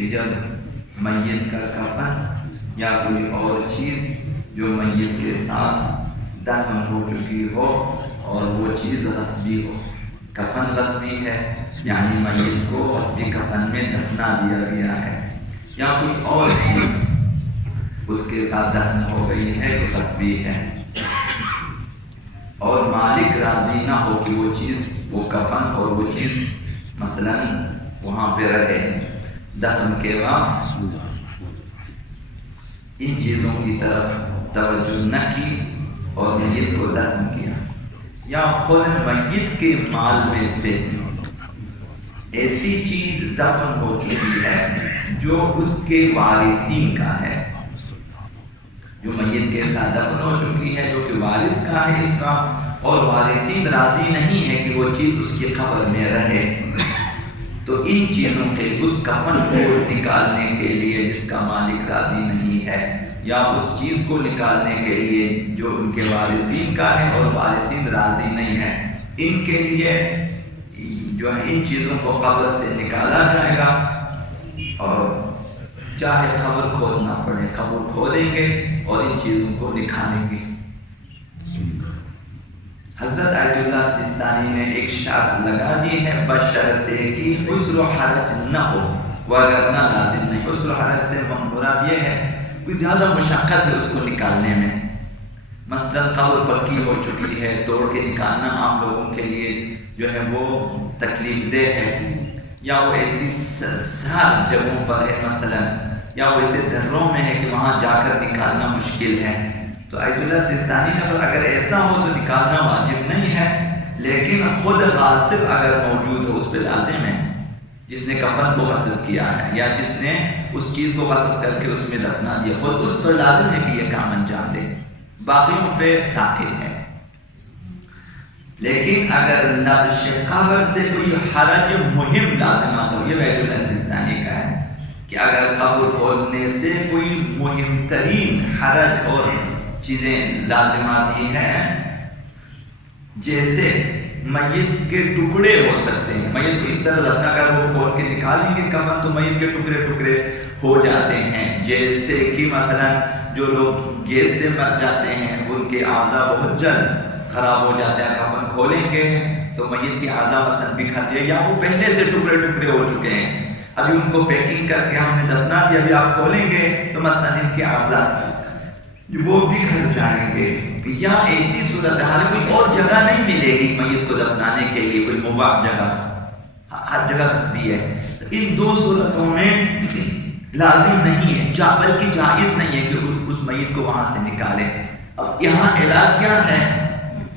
کہ جب میت کا کفن یا کوئی اور چیز جو میت کے ساتھ دفن ہو چکی ہو اور وہ چیز غصبی ہو، کفن غصبی ہے یعنی میت کو غصبی کفن میں دفنا دیا گیا ہے، یا کوئی اور چیز اس کے ساتھ دفن ہو گئی ہے کہ غصبی ہے، اور مالک راضی نہ ہو کہ وہ چیز، وہ کفن اور وہ چیز مثلا وہاں پہ رہے دفن کے وقت، ان چیزوں کی طرف توجہ نہ کی اور میت کو دفن کیا، یا خود میت کے مال میں سے ایسی چیز دفن ہو چکی ہے جو اس کے وارثین کا ہے، جو میت کے ساتھ دفن ہو چکی ہے جو کہ وارث کا ہے اس کا، اور وارثین راضی نہیں ہے کہ وہ چیز اس کی قبر میں رہے، تو ان چیزوں کے اس کفن کو نکالنے کے لیے جس کا مالک راضی نہیں ہے، یا اس چیز کو نکالنے کے لیے جو ان کے وارثین کا ہے اور وارثین راضی نہیں ہے، ان کے لیے جو ہے ان چیزوں کو قبر سے نکالا جائے گا، اور چاہے قبر کھودنا پڑے قبر کھودیں گے اور ان چیزوں کو نکالیں گے۔ حضرت آیت اللہ سیستانی نے ایک شرط لگا دی ہے، بشرطے کہ عسر و حرج نہ ہو، وگرنہ لازم نہیں۔ عسر و حرج سے مراد یہ ہے کوئی زیادہ مشقت ہے اس کو نکالنے میں، مثلا قبر پکی ہو چکی ہے، توڑ کے نکالنا عام لوگوں کے لیے جو ہے وہ تکلیف دہ ہے، یا وہ ایسی سخت جگہوں پر ہے مثلا، یا وہ ایسے دروں میں ہے کہ وہاں جا کر نکالنا مشکل ہے، تو آیت اللہ سیستانی نے اگر ایسا ہو تو نکالنا واجب نہیں ہے، لیکن خود غاصب اگر موجود ہو اس پہ لازم ہے، جس نے کفن کو غصب کیا ہے یا جس نے اس چیز کو غصب کر کے اس میں دفنا دیا، خود اس پر لازم ہے کہ یہ کام انجام دے، باقیوں پہ ساکت ہے۔ لیکن اگر نبش قبر سے کوئی حرج مہم لازمات ہو، یہ آیت اللہ سیستانی کا ہے کہ اگر قبر کھولنے سے کوئی مہم ترین حرج اور چیزیں لازماتی ہیں، جیسے میت کے ٹکڑے ہو سکتے ہیں، میت کو اس طرح رکھنا کر وہ کھول کے نکالیں گے کفن تو میت کے ٹکڑے ٹکڑے ہو جاتے ہیں، جیسے کہ مثلا جو لوگ گیس سے مر جاتے ہیں ان کے اعضاء بہت جلد خراب ہو جاتے ہیں، کفن کھولیں گے تو میت کے اعضاء مثلا بکھر جائے، یا وہ پہلے سے ٹکڑے ٹکڑے ہو چکے ہیں، ابھی ان کو پیکنگ کر کے ہم نے دفنا دیا، ابھی آپ کھولیں گے تو مثلا ان کے اعضاء وہ بکھر جائیں گے، یا ایسی صورتحال کوئی اور جگہ نہیں ملے گی میت کو دفنانے کے لیے، کوئی مباح جگہ، ہر جگہ غصبی ہے، ان دو صورتوں میں لازم نہیں ہے، بلکہ جائز نہیں ہے کہ اس میت کو وہاں سے نکالے۔ اب یہاں علاج کیا ہے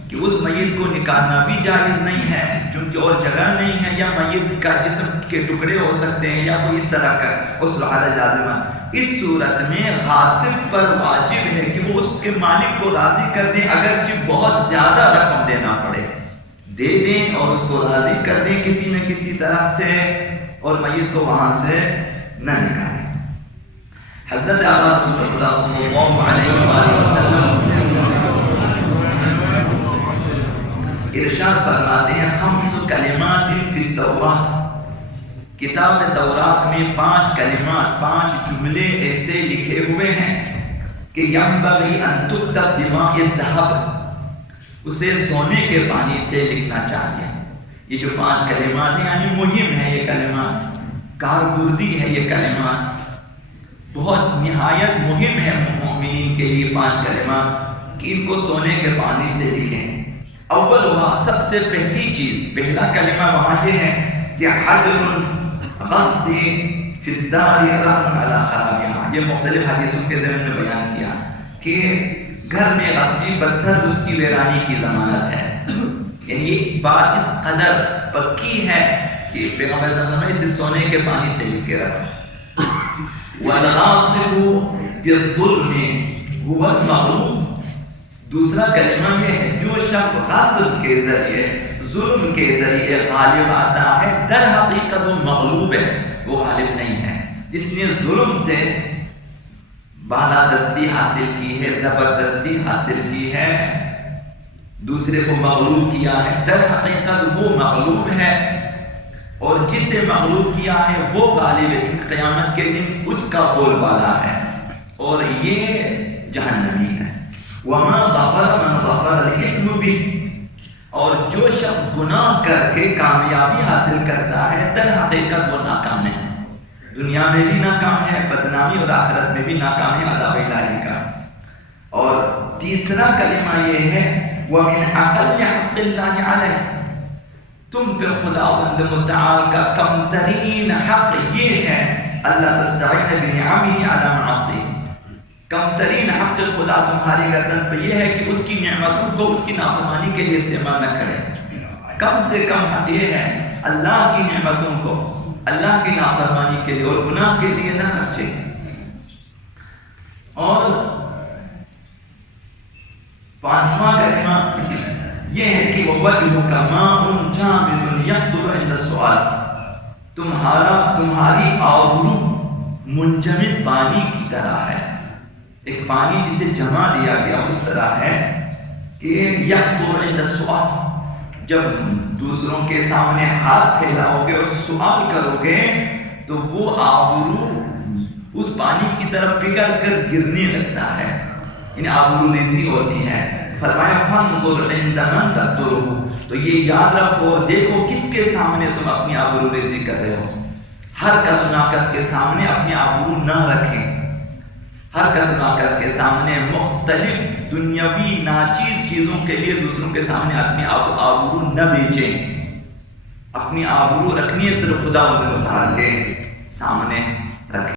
کہ اس میت کو نکالنا بھی جائز نہیں ہے چونکہ اور جگہ نہیں ہے، یا میت کا جسم کے ٹکڑے ہو سکتے ہیں یا کوئی اس طرح کا اس حالت لازمہ، اس صورت میں غاصب پر واجب ہے کہ وہ اس کے مالک کو راضی کر دیں، اگرچہ بہت زیادہ رقم دینا پڑے دے دیں اور اس کو راضی کر دیں کسی نہ کسی طرح سے، اور میت کو وہاں سے نہ نکالیں۔ حضرت اعلیٰ رسول اللہ صلی اللہ علیہ وآلہ وسلم ارشاد فرماتے ہیں، خمس کلمات فی التوراۃ، کتاب تورات میں 5 کلمات، 5 جملے ایسے لکھے ہوئے ہیں کہ ینبغی ان تکتب بماء الذھب، اسے سونے کے پانی سے لکھنا چاہیے۔ یہ جو 5 کلمات ہیں یعنی مہم ہے، یہ کلمات کارکردگی ہے، یہ کلمات بہت نہایت مہم ہے مومنین کے لیے 5 کلمات کہ ان کو سونے کے پانی سے لکھیں۔ اول وہاں سب سے پہلی چیز، پہلا کلمہ وہاں یہ ہے کہ حجر غصب فی الدار رحم علی خرابها، یہ مختلف حدیثوں کے ذمن میں بیان کیا کہ گھر میں غصبی پتھر اس کی ویرانی کی ضمانت ہے، یعنی یہ بات اس قدر پکی ہے کہ پیغمبر صلی اللہ علیہ وسلم اسے سونے کے پانی سے لکھ کے رکھا۔ والغاصب بالظلم هو المغلوب، دوسرا کلمہ یہ ہے جو شخص غصب کے ذریعے، ظلم کے ذریعے غالب آتا ہے، در حقیقت وہ مغلوب ہے، وہ غالب نہیں ہے۔ جس نے ظلم سے بالادستی حاصل کی ہے، زبردستی حاصل کی ہے، دوسرے کو مغلوب کیا ہے، در حقیقت وہ مغلوب ہے۔ اور جسے مغلوب کیا ہے وہ غالب ہے، قیامت کے دن اس کا بول بالا ہے اور یہ جہنمی ہے۔ وَمَا ظَفَرَ مَنْ ظَفَرَ الْإِثْمُ بِهِ، اور جو شخص گناہ کر کے کامیابی حاصل کرتا ہے در حقیقت وہ ناکام ہے، دنیا میں بھی ناکام ہے، بدنامی اور آخرت میں بھی ناکام ہے عذاب الہی کا۔ اور تیسرا کلمہ یہ ہے وَمِنْ أَقَلِّ حَقِّ اللَّهِ عَلَيْهِ، تم پہ خداوند متعال کا کم ترین حق یہ ہے اللہ تستعین بنعمہ علی معاصیہ، کم ترین حق خدا تمہاری گردن پہ یہ ہے کہ اس کی نعمتوں کو اس کی نافرمانی کے لیے استعمال نہ کرے۔ کم سے کم حق یہ ہے اللہ کی نعمتوں کو اللہ کی نافرمانی کے لیے اور گناہ کے لیے نہ خرچے۔ اور پانچواں کلمہ یہ ہے کہ وَوَجْهُكَ مَاءٌ جَامِدٌ يَقْطُرُ عِنْدَ السُّؤَالِ، تمہاری آبرو منجمد پانی کی طرح ہے، ایک پانی جسے جما دیا گیا اس طرح ہے کہ يَقْطُرُ عِنْدَ السُّؤَالِ، جب دوسروں کے سامنے ہاتھ پھیلاؤ گے اور سوال کرو گے تو وہ آبرو اس پانی کی طرف پگھل کر گرنے لگتا ہے، یعنی آبرو ریزی ہوتی ہے۔ فرمایا فَانْظُرْ عِنْدَ مَنْ تَقْدُرُهُ، تو یہ یاد رکھو دیکھو کس کے سامنے تم اپنی آبرو ریزی کر رہے ہو۔ ہر کس ناکس کے سامنے اپنی آبرو نہ رکھیں، ہر کس ناکس کے سامنے مختلف دنیاوی ناچیز چیزوں کے لیے دوسروں کے سامنے اپنی آبرو نہ بیچیں۔ اپنی آبرو رکھنی ہے صرف خدا متعال کے سامنے۔